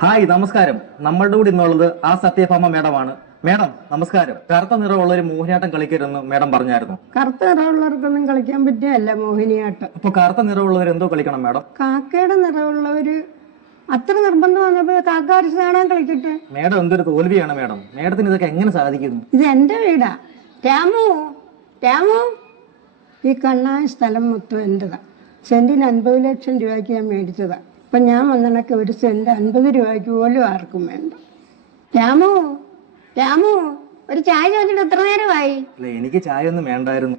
Hi, നമസ്കാരം. നമ്മളുടെ കൂടെ ഇന്നുള്ളത് ആ സത്യഭാമ മേഡമാണ്. മേഡം നമസ്കാരം. കറുത്ത നിറമുള്ള ഒരു മോഹിനിയാട്ടം കളിക്കരുതെന്ന് മേഡം പറഞ്ഞായിരുന്നു. കറുത്ത നിറമുള്ളവർക്കൊന്നും കളിക്കാൻ പറ്റിയല്ല മോഹിനിയാട്ടം. അപ്പൊ കറുത്ത നിറമുള്ളവർ എന്തോ കളിക്കണം മേഡം? കാക്കയുടെ നിറമുള്ളവര് അത്ര നിർബന്ധം വന്നപ്പോ കാക്ക അരച്ച് കാണാൻ കളിക്കട്ടെ. മേഡം എന്തൊരു തോൽവിയാണ് മേഡം. മേഡത്തിന് ഇതൊക്കെ എങ്ങനെ സാധിക്കുന്നു? ഇത് എന്റെ വീടാ. രാമു രാമു, ഈ കണ്ണായ സ്ഥലം മൊത്തം എന്റെതാ. സെന്റിന് 50 ലക്ഷം രൂപയ്ക്ക് ഞാൻ മേടിച്ചതാ. അപ്പൊ ഞാൻ വന്നണക്ക് ഒരു സെന്റ് 50 രൂപയ്ക്ക് പോലും ആർക്കും വേണ്ട. രാമു രാമു, ഒരു ചായ ചോദിച്ചിട്ട് എത്ര നേരമായി? അല്ല, എനിക്ക് ചായ ഒന്നും വേണ്ടായിരുന്നു.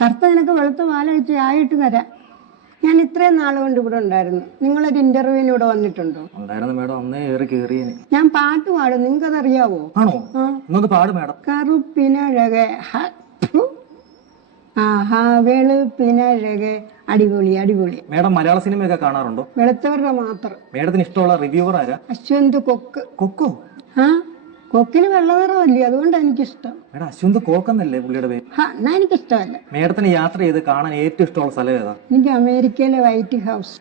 കറുത്ത നിനക്ക് വെളുത്ത പാലൊഴിച്ച് ചായ ഇട്ട് തരാം. ഞാൻ ഇത്രയും നാൾ കൊണ്ട് ഇവിടെ ഉണ്ടായിരുന്നു. നിങ്ങളൊരു ഇന്റർവ്യൂവിന് ഇവിടെ വന്നിട്ടുണ്ടോ? ഉണ്ടായിരുന്നു മേഡം, അന്നേ ഏറി കേറിയന്. ഞാൻ പാട്ട് പാടും, നിങ്ങൾക്കത് അറിയാവോ? ആണോ? ഇന്നത് പാട് മേഡം. കറുപ്പിനഴകെ ആഹാ വെളുപ്പിനഴകെ, അടിപൊളി അടിപൊളി. മേഡം മലയാള സിനിമയൊക്കെ കാണാറുണ്ടോ? വെളുത്തവരുടെ മാത്രം. മേഡത്തിന് ഇഷ്ടമുള്ള റിവ്യൂവർ ആരാ? അശ്വന്ത് കൊക്ക്. കൊക്കോ? ആ, കൊക്കിന് വെള്ള നിറമല്ലേ, അതുകൊണ്ട് എനിക്കിഷ്ടം. മേഡം അശ്വന്ത് കോക്കെന്നല്ലേ പുള്ളിയുടെ പേര്? എന്നാ എനിക്കിഷ്ടമല്ല. മേഡത്തിന് യാത്ര ചെയ്ത് കാണാൻ ഏറ്റവും ഇഷ്ടമുള്ള സ്ഥലം ഏതാ? എനിക്ക് അമേരിക്കയിലെ വൈറ്റ് ഹൗസ്.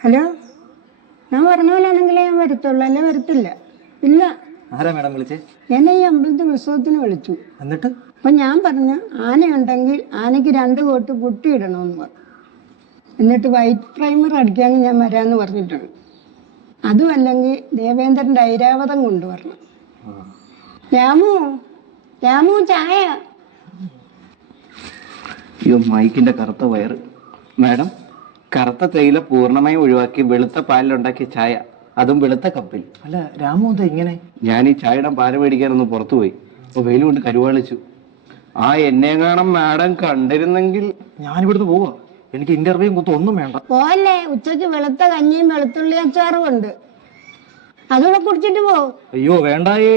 ഹലോ, ഞാൻ പറഞ്ഞ പോലെ ആണെങ്കിലേ ഞാൻ വരത്തുള്ളൂ, അല്ലേ വരത്തില്ല. ഇല്ല. ആരാ മേഡം വിളിച്ചേ? എന്നെ ഈ അമ്പലത്തിൽ ഉത്സവത്തിന് വിളിച്ചു. എന്നിട്ട്? അപ്പൊ ഞാൻ പറഞ്ഞു, ആനയുണ്ടെങ്കിൽ ആനയ്ക്ക് 2 കോട്ട് പുട്ടി ഇടണമെന്ന് പറഞ്ഞു. എന്നിട്ട് വൈറ്റ് പ്രൈമർ അടിക്കാമെങ്കിൽ ഞാൻ വരാമെന്ന് പറഞ്ഞിട്ടുണ്ട്. അതും അല്ലെങ്കിൽ ദേവേന്ദ്രന്റെ ഐരാവതം കൊണ്ടുവരണം. രാമു രാമു, ചായ. അയ്യോ, മൈക്കിന്റെ കറുത്ത വയറ്. മാഡം, കറുത്ത തേയില പൂർണ്ണമായും ഒഴിവാക്കി വെളുത്ത പാലിലുണ്ടാക്കിയ ചായ, അതും വെളുത്ത കപ്പിൽ. അല്ല രാമു, എന്താ ഇങ്ങനെ? ഞാൻ ഈ ചായയുടെ പാല് മേടിക്കാനൊന്ന് പുറത്തു പോയി. അപ്പൊ വെയിൽ കൊണ്ട് കരുവാളിച്ചു. എന്നെ കാണാൻ മാഡം കണ്ടിരുന്നെങ്കിൽ. ഞാനിവിടുന്ന് പോവാ. എനിക്ക് ഇന്റർവ്യൂ ഒന്നും വേണ്ട. പോലെ ഉച്ചക്ക് വെളുത്ത കഞ്ഞിയും വെളുത്തുള്ളി അച്ചാറും ഉണ്ട്, അതുകൂടെ കുടിച്ചിട്ട് പോ. അയ്യോ വേണ്ടായേ.